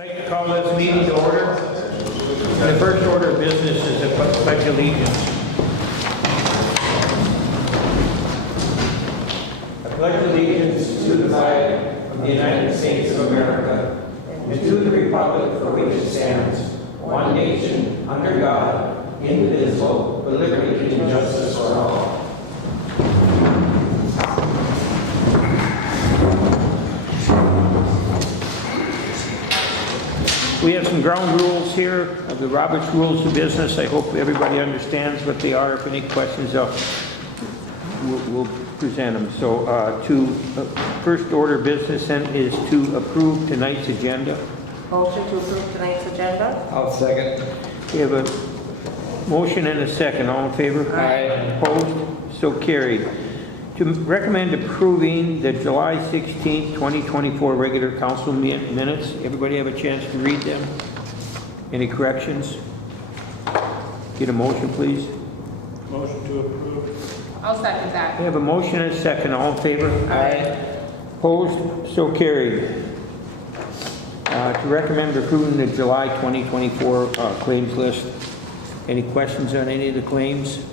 I'd like to call this meeting to order. The first order of business is the pledge of allegiance. I pledge allegiance to the flag of the United States of America and to the republic for which it stands, one nation, under God, indivisible, with liberty and justice for all. We have some ground rules here of the Roberts Rules of Business. I hope everybody understands what they are. If any questions, we'll present them. So first order of business then is to approve tonight's agenda. Motion to approve tonight's agenda? I'll second. We have a motion and a second. All in favor? Aye. Opposed? So carried. To recommend approving the July 16th, 2024 regular council minutes. Everybody have a chance to read them? Any corrections? Get a motion, please. Motion to approve. I'll second that. We have a motion and a second. All in favor? Aye. Opposed? So carried. To recommend approving the July 2024 claims list. Any questions on any of the claims?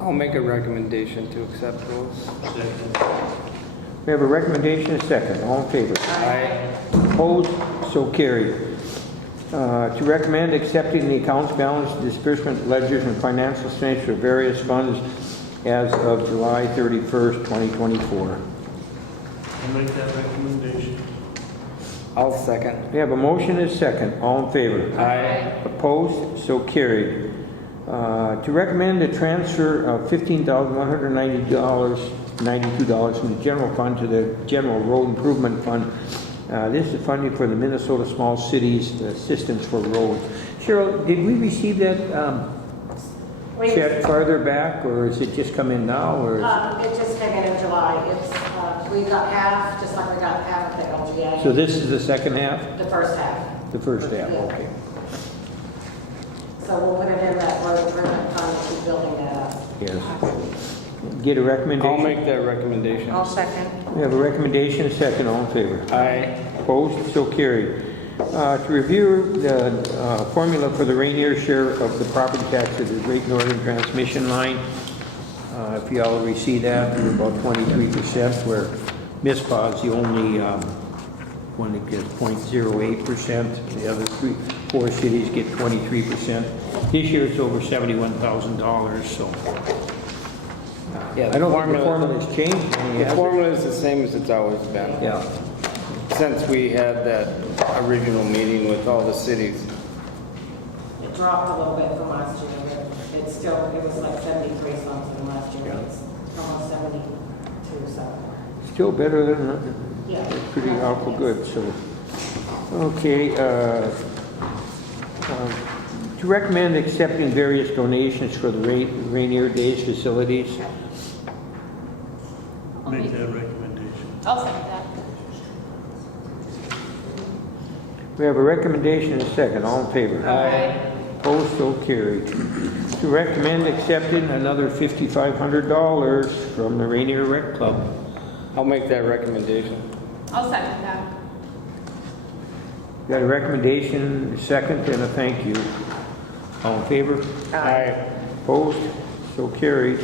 I'll make a recommendation to accept those. Second. We have a recommendation and a second. All in favor? Aye. Opposed? So carried. To recommend accepting the accounts balance, disbursement ledgers, and financial statements for various funds as of July 31st, 2024. I'll make that recommendation. I'll second. We have a motion and a second. All in favor? Aye. Opposed? So carried. To recommend the transfer of $15,192 from the general fund to the general road improvement fund. This is funding for the Minnesota Small Cities Assistance for Roads. Cheryl, did we receive that check farther back, or is it just come in now? Or It just came in July. It's, we got half, just like we got half of the LGA. so this is the second half? The first half. The first half, Yeah. okay. So we'll put it in that road improvement fund to keep building that up. Yes. Get a recommendation? I'll make that recommendation. I'll second. We have a recommendation, a second. All in favor? Aye. Opposed? So carried. To review the formula for the Ranier share of the property tax of the Great Northern Transmission Line. If you all receive that, we're about 23%, where MISPA is the only one that gets 0.08%. The other four cities get 23%. This year it's over $71,000, so. Yeah, I don't think the formula's changed. The formula is the same as it's always been. Yeah. Since we had that original meeting with all the cities. It dropped a little bit from last year, but it's still, it was like 73 something last year. Yeah. It's almost 72, so. Still better than, Yeah. pretty awful good, so. Okay, to recommend accepting various donations for the Rainier Days facilities. Make that recommendation. I'll second that. We have a recommendation and a second. All in favor? Aye. Opposed? So carried. To recommend accepting another $5,500 from the Rainier Rec Club. I'll make that recommendation. I'll second that. Got a recommendation, a second, and a thank you. All in favor? Aye. Opposed? So carried.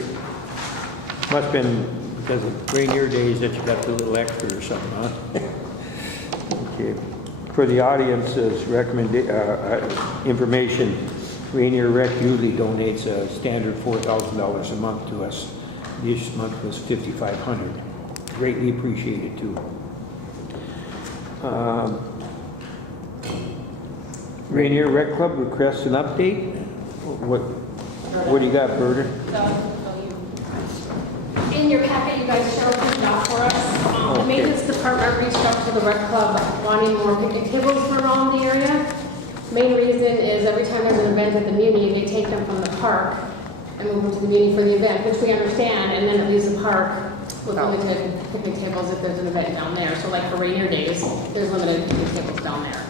Must've been because of Rainier Days that you got the little extra or something, huh? Okay. For the audience's information, Rainier Rec usually donates a standard $4,000 a month to us. This month was $5,500. Greatly appreciated too. Rainier Rec Club requests an update. What do you got, Berta? In your packet, you guys showed this out for us. The Okay. maintenance department reached out to the rec club wanting more picnic tables around the area. Main reason is every time there's an event at the Muni, they take them from the park and move them to the Muni for the event, which we understand, and then it leaves the park with limited picnic tables if there's an event down there. So like for Rainier Days, there's limited picnic tables down there.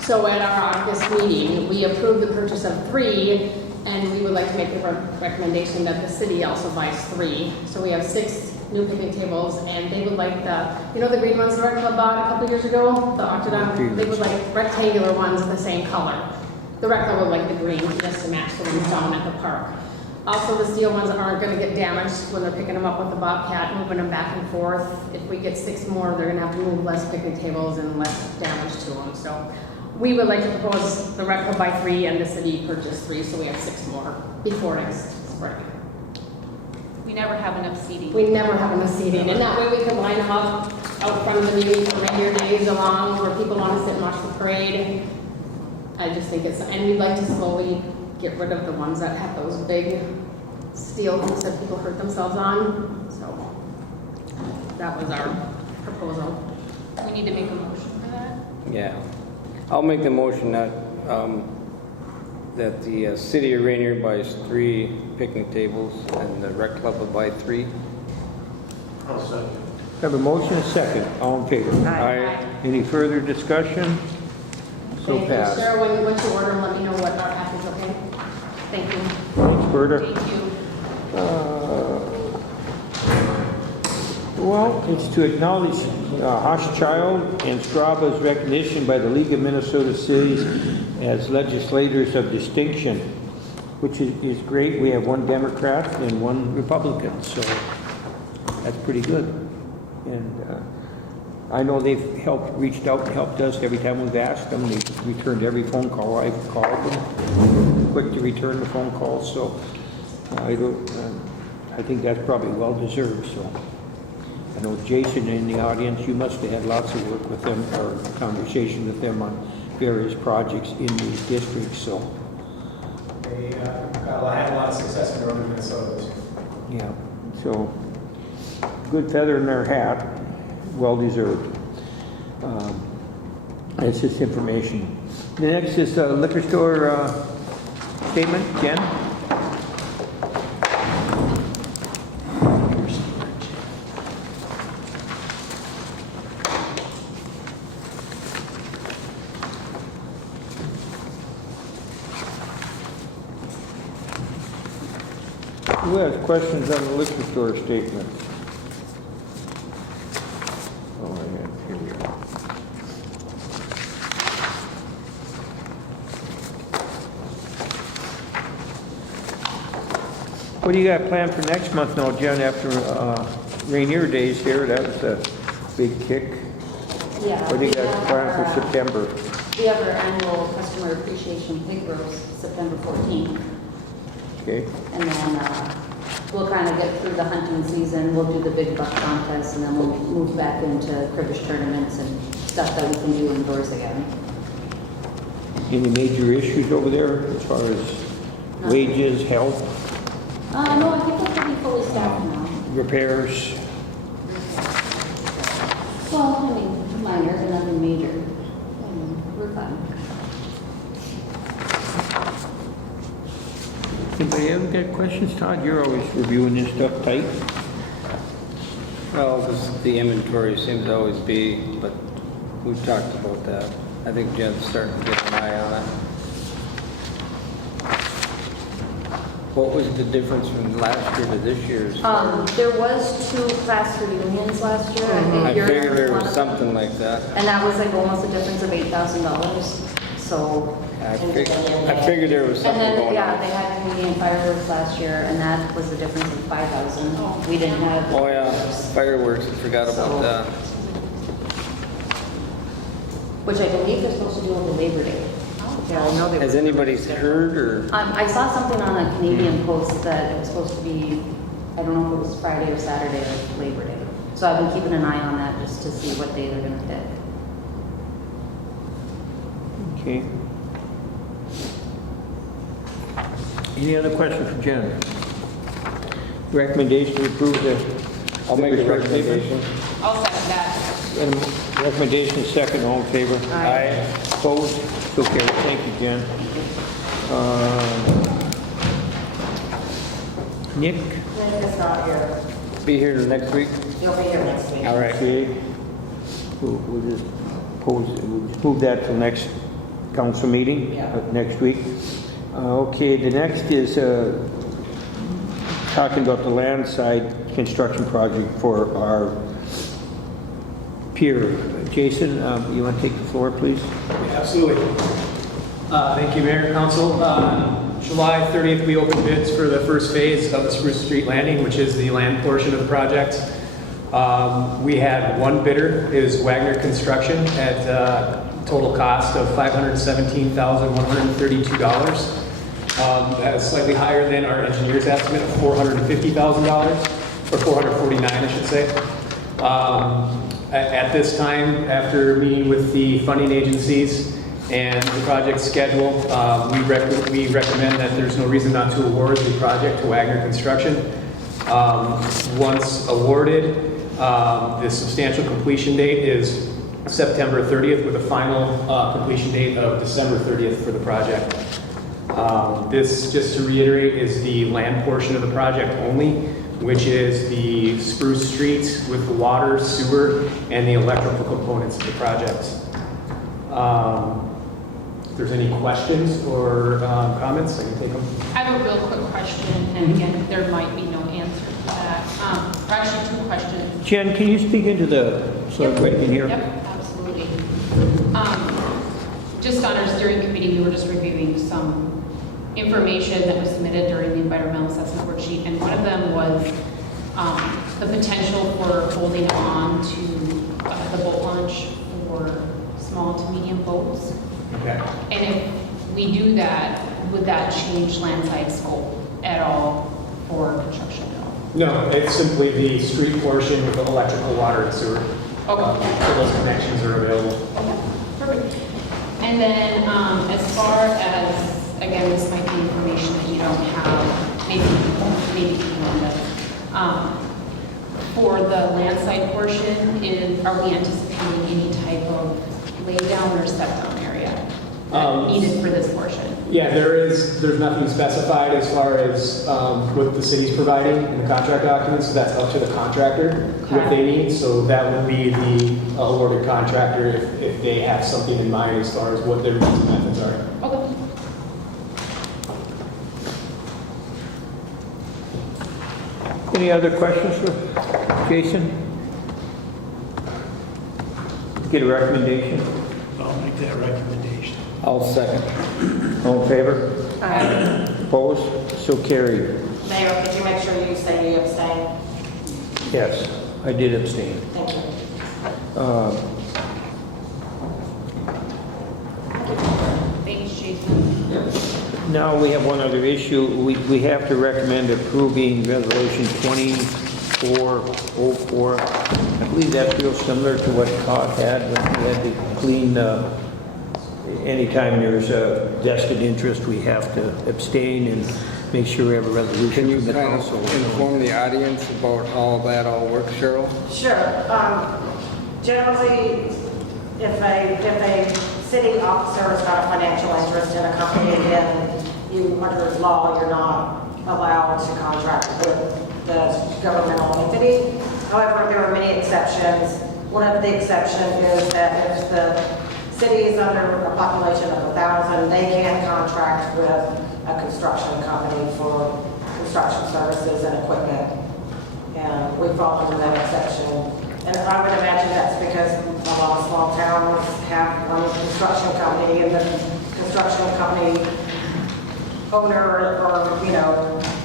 So at our August meeting, we approved the purchase of 3, and we would like to make the recommendation that the city also buys 3. So we have 6 new picnic tables, and they would like the green ones the rec club bought a couple years ago, the octagon, they would like rectangular ones the same color. The rec club would like the green, just to match the ones down at the park. Also, the steel ones aren't gonna get damaged when they're picking them up with the Bobcat, moving them back and forth. If we get 6 more, they're gonna have to move less picnic tables and less damage to them, so. We would like to propose the rec club buy 3 and the city purchase 3, so we have 6 more before next spring. We never have enough seating. We never have enough seating, and that way we can line them up out front of the meeting for Ranier days along where people want to sit and watch the parade. I just think and we'd like to slowly get rid of the ones that have those big steel hooks that people hurt themselves on. So that was our proposal. We need to make a motion for that. Yeah. I'll make the motion that, that the city of Ranier buys 3 picnic tables and the rec club will buy 3. I'll second. Have a motion and a second. All in favor? Aye. Any further discussion? So Thank you, passed. Sarah, once you order them, let me know what our package, okay? Thank you. Thanks, Berta. Thank you. Well, it's to acknowledge Hochschild and Straub's recognition by the League of Minnesota Cities as legislators of distinction, which is great. We have 1 Democrat and 1 Republican, so that's pretty good. And I know they've reached out and helped us every time we've asked them. They've returned every phone call I've called them, quick to return the phone calls, so I think that's probably well deserved, so. I know Jason in the audience, you must have had lots of work with them or conversation with them on various projects in these districts, so. They had a lot of success in northern Minnesota this year. Yeah, so good feather in their hat, well deserved. That's just information. The next is a liquor store statement, Jen? Who has questions on the liquor store statement? Oh, yeah, here we are. What do you got planned for next month now, Jen, after Rainier Days here? That was a big kick. Yeah. What do you got we planned have for our, September? We have our annual customer appreciation pig roast, September 14th. Okay, And then we'll kind of get through the hunting season. We'll do the big buck contest, and then we'll move back into cribbage tournaments and stuff that we can do indoors again. any major issues over there as far as wages, health, No, I think we're pretty fully staffed now. repairs? Well, I mean, minor, but nothing major. We're fine. Anybody ever got questions, Todd? You're always reviewing this stuff tight. Well, the inventory seems to always be, but we've talked about that. I think Jen's starting to get an eye on it. What was the difference from last year to this year's? There was 2 class reunions last year. I yours figured there one was of them. something like that. And that was like almost a difference of $8,000. So. I figured there was And something then, going yeah, on. they had Canadian fireworks last year, and that was a difference of $5,000. We didn't have. Oh yeah, fireworks, I forgot about So- that. Which I believe they're supposed to do over Labor Day. Yeah, I know they Has were- anybody heard or? I saw something on a Canadian Post that it was supposed to be, I don't know if it was Friday or Saturday of Labor Day. So I've been keeping an eye on that just to see what day they're gonna pick. Okay. Any other questions for Jen? Recommendation to approve the... I'll make a liquor store statement? recommendation. I'll second that. And recommendation second, all in favor? Aye. Opposed? So carried. Thank you, Jen. Nick? Nick is not here. Be here next week? He'll be here next week. All right. Okay. We'll just move that to next council meeting, Yeah. next week. Okay, the next is talking about the land side. construction project for our pier. Jason, you want to take the floor, please? Absolutely. Thank you, Mayor and Council. July 30th, we opened bids for the first phase of the Spruce Street Landing, which is the land portion of the project. We had one bidder, is Wagner Construction, at total cost of $517,132. That is slightly higher than our engineer's estimate of $450,000, or $449, I should say. At this time, after meeting with the funding agencies and the project schedule, we recommend that there's no reason not to award the project to Wagner Construction. Once awarded, the substantial completion date is September 30th with a final completion date of December 30th for the project. This, just to reiterate, is the land portion of the project only, which is the Spruce Street with the water, sewer, and the electrical components of the project. If there's any questions or comments, I can take them. I have a real quick question, and again, there might be no answer to that. Or actually, two questions. Jen, can you speak into the, so right in here? Yep, absolutely. Just on our steering committee, we were just reviewing some information that was submitted during the environmental assessment worksheet, and one of them was the potential for holding on to the boat launch for small to medium boats. Okay. And if we do that, would that change landside scope at all for construction? No, it's simply the street portion with the electrical, water, and sewer. Okay. So those connections are available. Okay, perfect. And then, as far as, again, this might be information that you don't have, maybe you know this. For the landside portion, are we anticipating any type of lay down or step down area needed for this portion? Yeah, there's nothing specified as far as what the city's providing in the contract documents, so that's up to the contractor, what they need. So that would be the awarded contractor if they have something in mind as far as what their needs and methods are. Okay. Any other questions for Jason? Get a recommendation? I'll make that recommendation. I'll second. All in favor? Aye. Opposed? So carried. Mayor, could you make sure you say you abstain? Yes, I did abstain. Thank you. Thanks, Jason. Now we have one other issue. We have to recommend approving Resolution 2404. I believe that's real similar to what Todd had when we had to clean, anytime there's a vested interest, we have to abstain and make sure we have a resolution. Can you from the kind of council. inform the audience about how that all works, Cheryl? Sure. Generally, if a city officer has got a financial interest in a company, then you, under law, you're not allowed to contract with the governmental entity. However, there are many exceptions. One of the exceptions is that if the city is under a population of 1,000, they can contract with a construction company for construction services and equipment. And we fall under that exception. And I would imagine that's because a lot of small towns have one construction company, and the construction company owner or,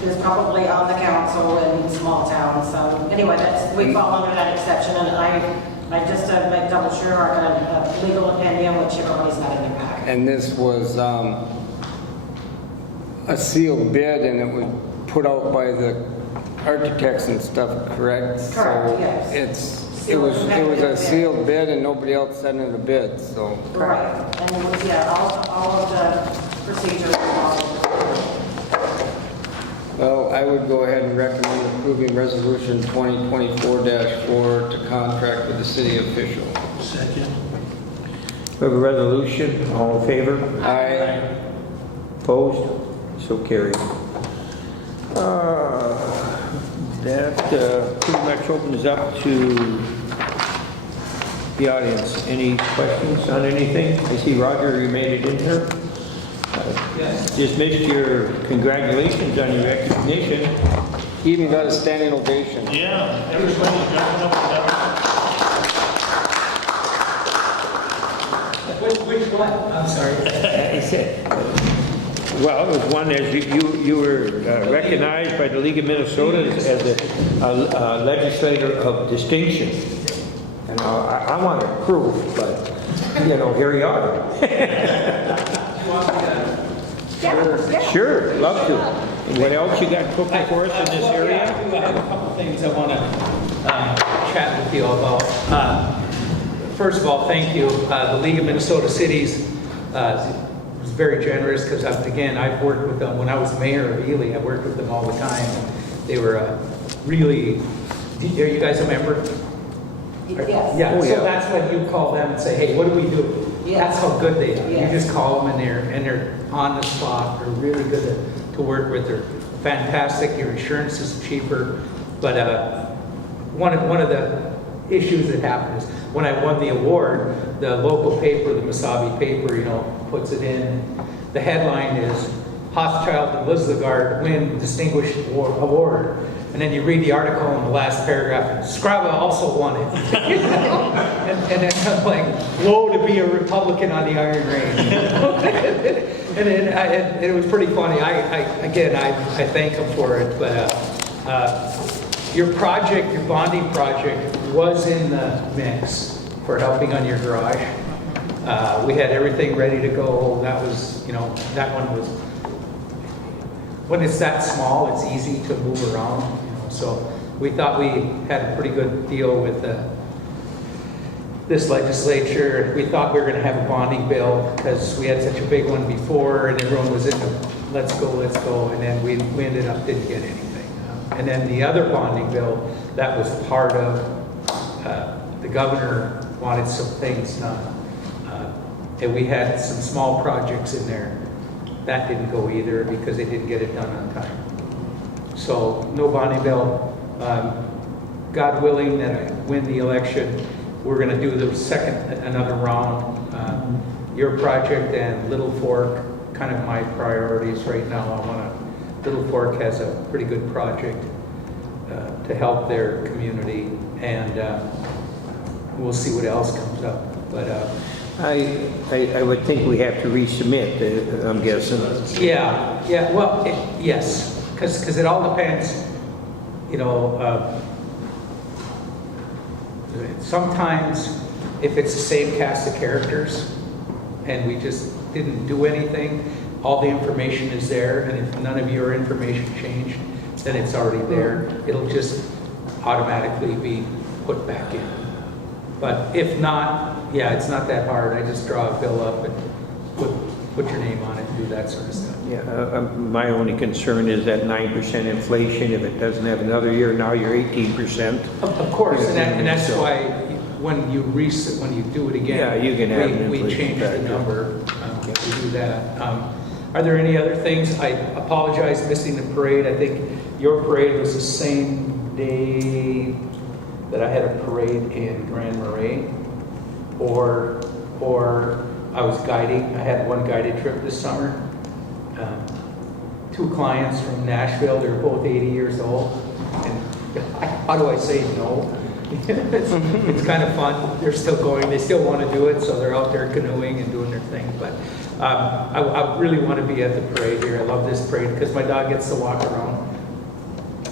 is probably on the council in small towns. So anyway, we fall under that exception, and I just to make double sure I got a legal opinion, which everybody's not in their packet. And this was a sealed bid, and it was put out by the architects and stuff, correct? Correct, So yes. It was a sealed bid, and nobody else sent in a bid, so. Right, and it was, all of the procedures followed. Well, I would go ahead and recommend approving Resolution 2024-4 to contract with the city official. Second. We have a resolution. All in favor? Aye. Opposed? So carried. That pretty much opens up to the audience. Any questions on anything? I see Roger, you made it in here. Just missed your congratulations on your recognition. He even got a standing ovation. Yeah, everybody's jumping up and down. Which one? I'm sorry. He said, well, it was one as you were recognized by the League of Minnesota as a legislator of distinction. And I want proof, but, here you are. Sure, love to. And what else you got cooking for us in this Well, area? yeah, I do have a couple things I want to chat with you about. First of all, thank you. The League of Minnesota Cities was very generous because, again, I've worked with them when I was mayor of Ely. I worked with them all the time. They were really. Are you guys a member? Yes. Yeah. Oh, So yeah. that's when you call them and say, "Hey, what do we do?" Yes. That's how good they are. Yes. You just call them and they're on the spot. They're really good to work with. They're fantastic. Your insurance is cheaper. But one of the issues that happened is when I won the award, the local paper, the Mesabi paper, puts it in. The headline is Hochschild and Lizlegard win distinguished award. And then you read the article in the last paragraph, Scraba also won it. and then I'm like, woe to be a Republican on the Iron Range. and it was pretty funny. I thank them for it. But your project, your bonding project, was in the mix for helping on your garage. We had everything ready to go. That was, that one was. When it's that small, it's easy to move around. So we thought we had a pretty good deal with this legislature. We thought we were going to have a bonding bill because we had such a big one before, and everyone was in the let's go, and then we ended up didn't get anything. And then the other bonding bill that was part of the governor wanted some things done, and we had some small projects in there. That didn't go either because they didn't get it done on time. So no bonding bill. God willing that I win the election, we're going to do another round. Your project and Little Fork, kind of my priorities right now. Little Fork has a pretty good project to help their community, and we'll see what else comes up. But I would think we have to resubmit, I'm guessing. yeah. Well, yes, because it all depends. Sometimes if it's the same cast of characters and we just didn't do anything, all the information is there, and if none of your information changed, then it's already there. It'll just automatically be put back in. But if not, yeah, it's not that hard. I just draw a bill up and put your name on it and do that sort of stuff. Yeah, my only concern is that 9% inflation. If it doesn't have another year, now you're 18%. Of course, and that's why when you do it again, Yeah, you can have an we inflation change the factor. number to do that. Are there any other things? I apologize missing the parade. I think your parade was the same day that I had a parade in Grand Marais, or I was guiding. I had one guided trip this summer. 2 clients from Nashville. They're both 80 years old, and how do I say no? It's kind of fun. They're still going. They still want to do it, so they're out there canoeing and doing their thing. But I really want to be at the parade here. I love this parade because my dog gets to walk around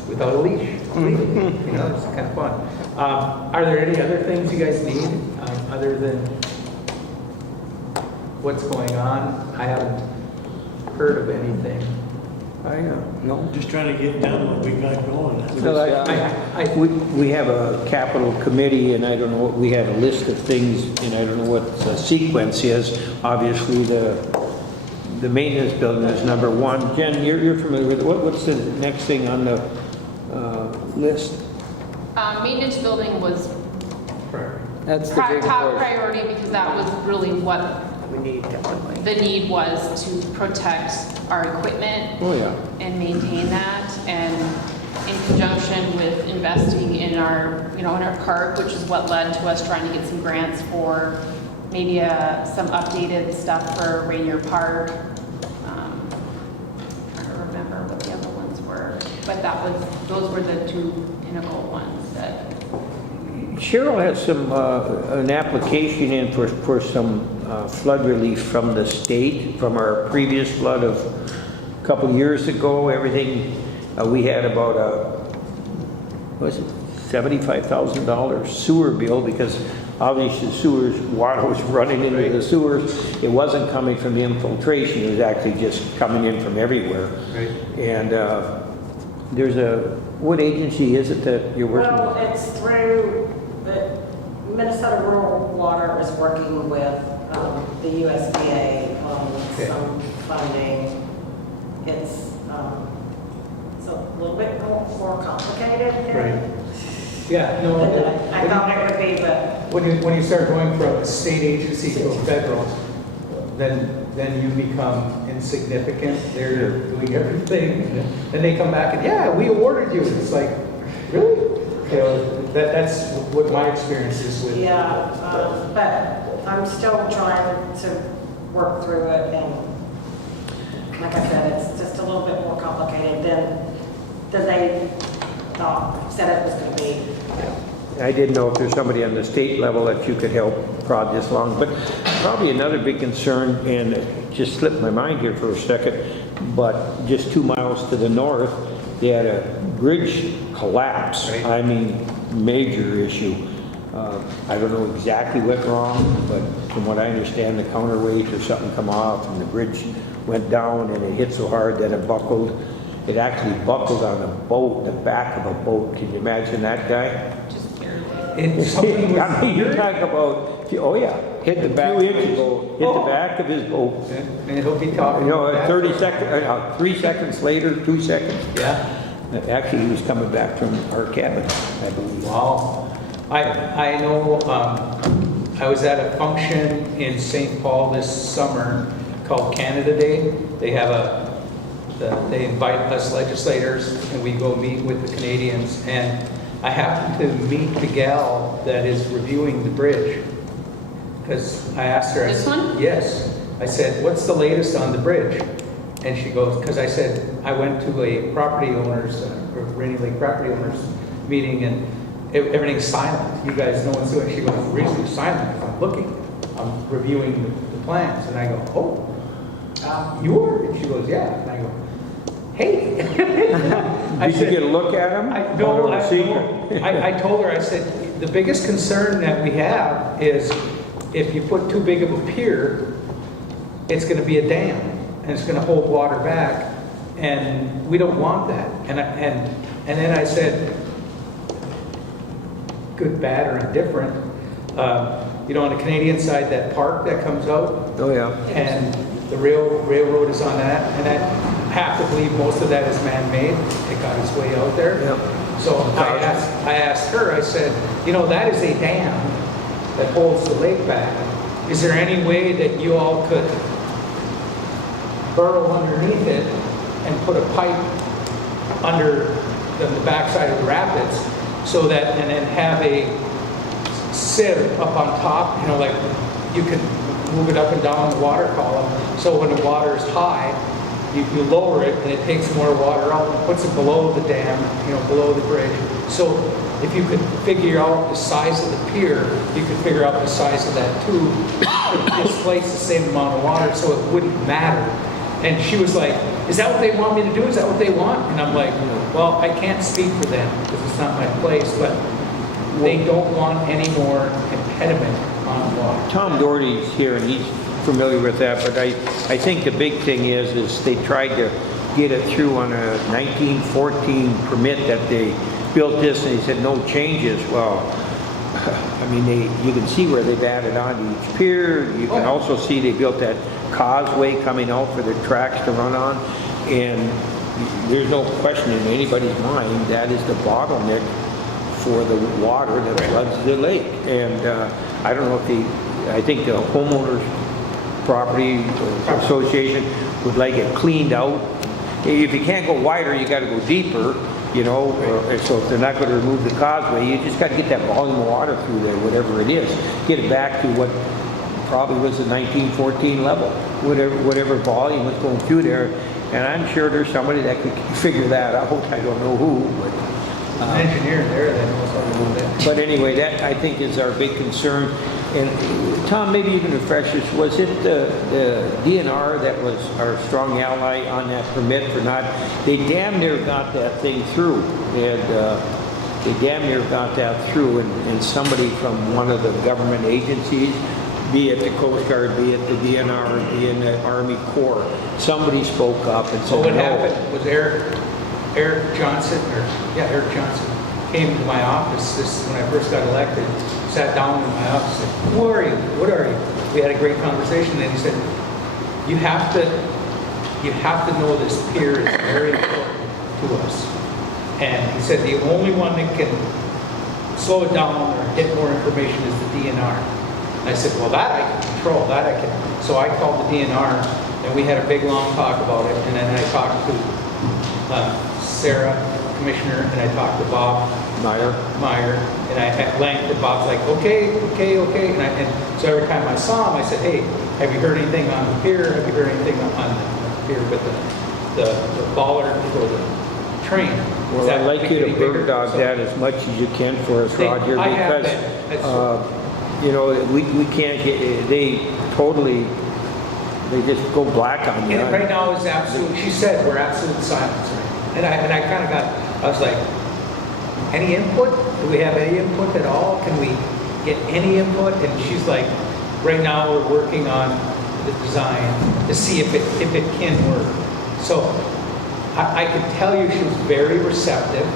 without a leash. It's kind of fun. Are there any other things you guys need other than what's going on? I haven't heard of anything. I know. No. Just trying to get done what we got going. That's Well, We have a capital committee, and I don't know, we have a list of things, and I don't know what the sequence is. Obviously, the maintenance building is number 1. Jen, you're familiar with it. What's the next thing on the list? Maintenance building was That's the big top push. priority because that was really what the need was to protect our equipment Oh, yeah. and maintain that, and in conjunction with investing in our, in our park, which is what led to us trying to get some grants for maybe some updated stuff for Ranier Park. I don't remember what the other ones were. but those were the two pinnacle ones that, Cheryl has some, an application in for some flood relief from the state, from our previous flood of a couple years ago. Everything, we had about what was it, $75,000 sewer bill, because obviously sewers, water was running into the sewers. It wasn't coming from the infiltration, it was actually just coming in from everywhere. Right. And there's what agency is it that you're working with? Well, it's through, the Minnesota Rural Water is working with the USDA on Okay. some funding. It's a little bit more complicated Right. Yeah, no, than I thought it would be, but when you start going from a state agency to a federal, then you become insignificant. They're doing everything, and they come back and, yeah, we awarded you. It's like, really? You know, that's what my experience is with. yeah, but I'm still trying to work through it, and like I said, it's just a little bit more complicated than they said it was going to be. I didn't know if there's somebody on the state level that you could help prod this along, but probably another big concern, and it just slipped my mind here for a second, but just 2 miles to the north, they had a bridge collapse. Right. I mean, major issue. I don't know exactly what wrong, but from what I understand, the counterweight or something come off, and the bridge went down, and it hit so hard that it buckled. It actually buckled on a boat, the back of a boat. Can you imagine that guy? just barely. It's something with I mean, you talk about, oh yeah, hit the back, hit the back of his boat. And he'll be talking. You know, about that. 30 seconds, 3 seconds later, 2 seconds. Yeah. Actually, he was coming back from our cabin, I believe. Wow. I know, I was at a function in St. Paul this summer called Canada Day. They have they invite us legislators and we go meet with the Canadians. And I happened to meet the gal that is reviewing the bridge. Because I asked her, I This said, one? yes. I said, what's the latest on the bridge? And she goes, because I said, I went to a property owners, or Rainy Lake property owners meeting, and everything's silent. You guys know what's doing. She goes, the reason it's silent is I'm looking, I'm reviewing the plans. And I go, oh, you are? And she goes, yeah. And I go, hey. Did you get a look at him? I told her, I said, the biggest concern that we have is if you put too big of a pier, it's going to be a dam, and it's going to hold water back, and we don't want that. And then I said, good, bad, or indifferent. You know, on the Canadian side, that park that comes out, Oh, yeah. and the railroad is on that, and I have to believe most of that is man-made. It got its way out there. Yep. So I asked her, I said, you know, that is a dam that holds the lake back. Is there any way that you all could burrow underneath it and put a pipe under the backside of the rapids so that, and then have a sieve up on top, you know, like you can move it up and down the water column, so when the water is high, you lower it and it takes more water out and puts it below the dam, you know, below the bridge. So if you could figure out the size of the pier, you could figure out the size of that tube, to displace the same amount of water so it wouldn't matter. And she was like, is that what they want me to do? Is that what they want? And I'm like, well, I can't speak for them because it's not my place, but they don't want any more impediment on water. Tom Doherty's here, and he's familiar with that, but I think the big thing is they tried to get it through on a 1914 permit that they built this, and they said no changes. Well, I mean, you can see where they've added on to each pier. You can also see they built that causeway coming out for the tracks to run on, and there's no question in anybody's mind that is the bottleneck for the water that floods the lake. And I don't know if I think the homeowners property association would like it cleaned out. If you can't go wider, you got to go deeper, you know. So if they're not going to remove the causeway, you just got to get that volume of water through there, whatever it is. Get it back to what probably was the 1914 level, whatever volume was going through there. And I'm sure there's somebody that could figure that out. I don't know who, but. An engineer there that knows how to do that. But anyway, that I think is our big concern. And Tom, maybe you can refresh us, was it the DNR that was our strong ally on that permit for not, they damn near got that thing through. They damn near got that through, and somebody from one of the government agencies, be it the Coast Guard, be it the DNR, be it the Army Corps, somebody spoke up and said So what no. happened was Eric Johnson came to my office when I first got elected, sat down in my office, said, who are you? What are you? We had a great conversation, and he said, you have to know this pier is very important to us. And he said the only one that can slow it down or get more information is the DNR. And I said, well, that I can control, that I can. So I called the DNR, and we had a big, long talk about it, and then I talked to Sarah, Commissioner, and I talked to Bob Meyer. and I at length, and Bob's like, okay. And so every time I saw him, I said, hey, have you heard anything on the pier? Have you heard anything on the pier with the bollard for the train? Is Well, that I'd like you to any bigger? bird dog So- that as much as you can for us, They- Roger, I have because, been. It's- you know, we can't get, they just go black on you. And right now is absolute, she said, we're absolute silence. And I kind of got, I was like, any input? Do we have any input at all? Can we get any input? And she's like, right now we're working on the design to see if it can work. So I can tell you she was very receptive,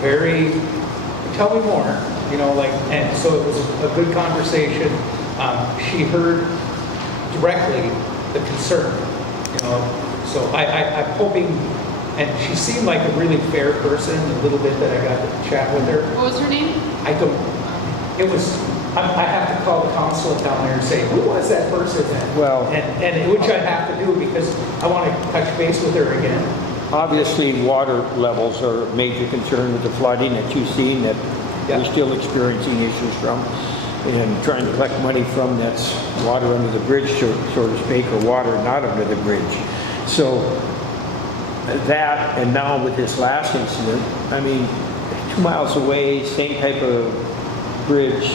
very, tell me more, you know, like, and so it was a good conversation. She heard directly the concern, you know, so I'm hoping, and she seemed like a really fair person, a little bit that I got to chat with her. What was her name? I don't, it was, I have to call the consulate down there and say, who was that person then? Well- And which I have to do because I want to touch base with her again. Obviously, water levels are a major concern with the flooding that you've seen, that Yeah. we're still experiencing issues from, and trying to collect money from that's water under the bridge, so to speak, or water not under the bridge. So that, and now with this last incident, I mean, 2 miles away, same type of bridge.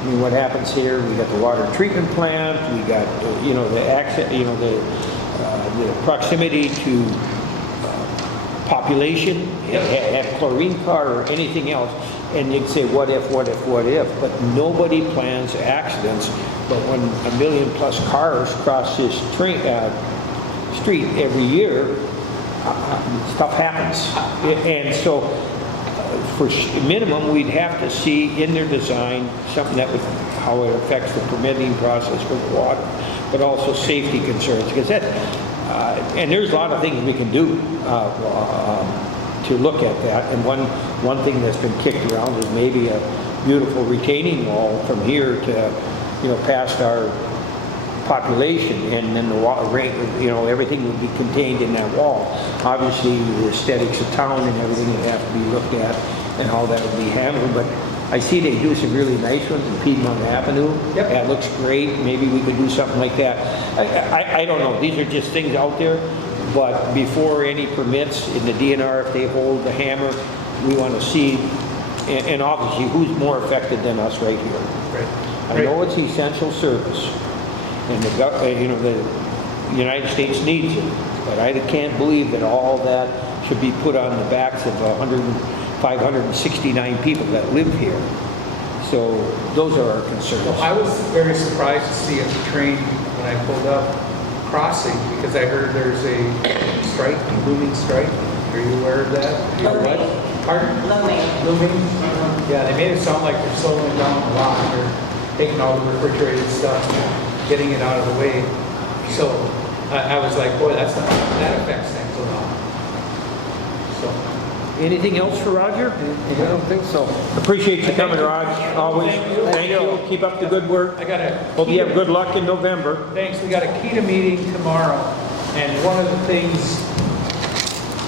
I mean, what happens here, we got the water treatment plant, we got, you know, the access, you know, the proximity to population, have chlorine car or anything else, and you'd say, what if, but nobody plans accidents. But when 1 million plus cars cross this street every year, stuff happens. And so for minimum, we'd have to see in their design something that would, how it affects the permitting process for the water, but also safety concerns, because that, and there's a lot of things we can do to look at that. And one thing that's been kicked around is maybe a beautiful retaining wall from here to, you know, past our population, and then the water rate, you know, everything would be contained in that wall. Obviously, the aesthetics of town and everything would have to be looked at, and how that would be handled. But I see they do some really nice ones in Piedmont Avenue. Yep. That looks great. Maybe we could do something like that. I don't know. These are just things out there. But before any permits in the DNR, if they hold the hammer, we want to see, and obviously, who's more affected than us right here. Right. I know it's essential service, and you know, the United States needs it, but I can't believe that all that should be put on the backs of 569 people that live here. So those are our concerns. Well, I was very surprised to see a train when I pulled up crossing, because I heard there's a strike, a looming strike. Are you aware of that? You know what? Pardon? Looming? Yeah, they made it sound like they're slowing down a lot. They're taking all the refrigerated stuff, getting it out of the way. So I was like, boy, that affects things a lot. So. Anything else for Roger? I don't think so. Appreciate you coming, Raj, always. Thank you. Thank you. Keep up the good work. I got a Hope you have good luck in November. Thanks. We got a KETA meeting tomorrow, and one of the things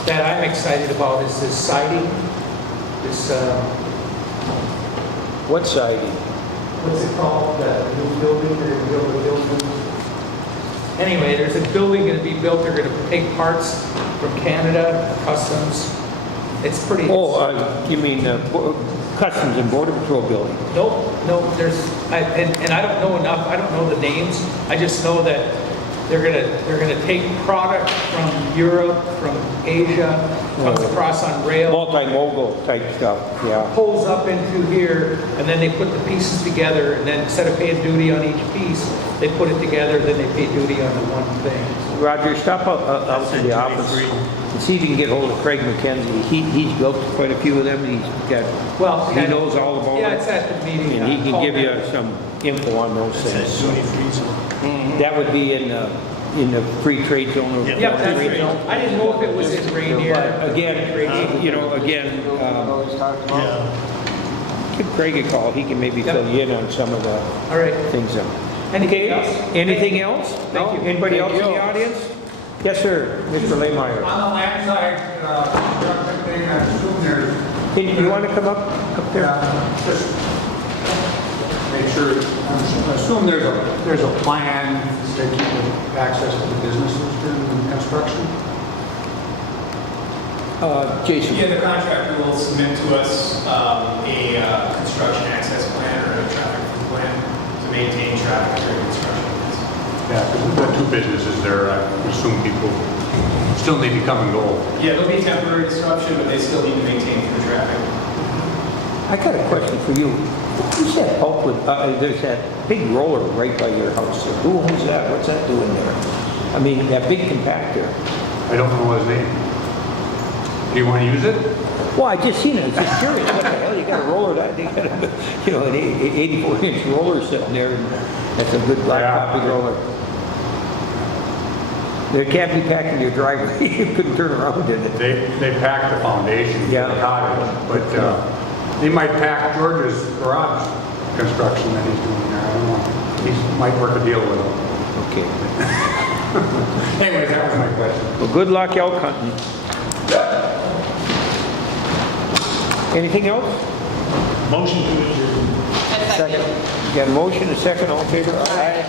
that I'm excited about is this siding. This What siding? what's it called? The new building, they're gonna build a building. Anyway, there's a building gonna be built, they're gonna take parts from Canada, customs. It's pretty. Oh, you mean Customs and Border Patrol building? Nope, no, and I don't know enough, I don't know the names. I just know that they're gonna take product from Europe, from Asia, comes across on rail. Multimodal type stuff, yeah. Pulls up into here, and then they put the pieces together, and then instead of paying duty on each piece, they put it together, then they pay duty on the one thing. Roger, stop out to the office and see if you can get hold of Craig McKenzie. He's built quite a few of them. He knows all about Yeah, it. it's at the meeting. And he can Call give you them. some info on those It's that things. duty free zone. That would be in the free trade zone. Or Yep, that's free right. zone. I didn't know if it was in Ranier. But again, Yeah. give Craig a call. He can maybe fill you in on some of the All right. things. Anything else? Anything else? Thank you. Anybody Thank else in you. the audience? Yes, sir, Mr. Lehmeyer. On the land side, construction thing, I assume there's, Can you want to come up there? just make sure, I assume there's a plan to keep access to the businesses during construction? Jason? Yeah, the contractor will submit to us a construction access plan or a traffic flow plan to maintain traffic during construction. Yeah, because we've got two businesses there, I assume people still need to come and go. Yeah, there'll be temporary disruption, but they still need to maintain through the traffic. I got a question for you. Who's that Oakwood, there's that big roller right by your house. Who owns that? What's that doing there? I mean, that big compactor. I don't know his name. Do you want to use it? Well, I just seen it. I was just curious. What the hell? You got a roller that, you got an 84-inch roller sitting there. And that's a good black Yeah. copy roller. It can't be packed in your driveway. You couldn't turn around in it. They packed the foundation for Yeah. the cottage, but they might pack George's garage construction that he's doing there. I don't know. He might work a deal with them. Okay. Anyway, that was my question. Well, good luck elk hunting. Anything else? Motion to adjourn. A second. You got a motion, a second, all in favor? Aye.